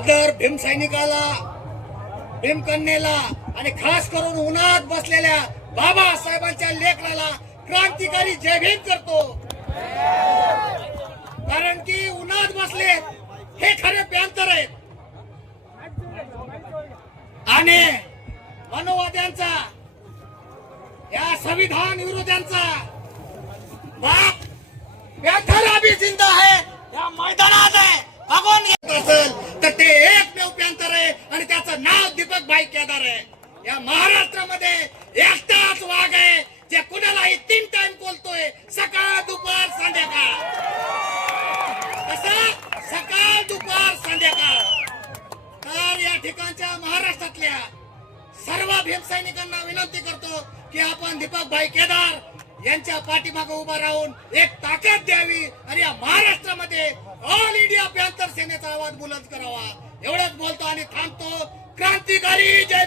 बहादर भीमसैनिकाला, भीमकन्येला आणि खास करून उन्हात बसलेल्या बाबासाहेबांच्या लेकराला क्रांतिकारी जय भीम करतो. कारण की उन्हात बसले हे खरे पॅंथर आहेत आणि मनोवाद्यांचा, या संविधान विरोध्यांचा बाप पॅंथर अभी जिंदा है, या मैदानात आहे. भगवान येत असेल तर ते एकमेव पॅंथर आहे आणि त्याचं नाव दीपक भाई केदार आहे. या महाराष्ट्रामध्ये एकटाच वाघ आहे जे कुणालाही 3 टाइम बोलतोय, सकाळ दुपार संध्याकाळ. कसं? सकाळ दुपार संध्याकाळ. तर या ठिकाणच्या महाराष्ट्रातल्या सर्व भीमसैनिकांना विनंती करतो की आपण दीपक भाई केदार यांच्या पाठीमागे उभा राहून एक ताकद द्यावी आणि या महाराष्ट्रामध्ये ऑल इंडिया पॅंथर सेनेचा आवाज बुलंद करावा. एवढंच बोलतो आणि थांबतो. क्रांतिकारी जय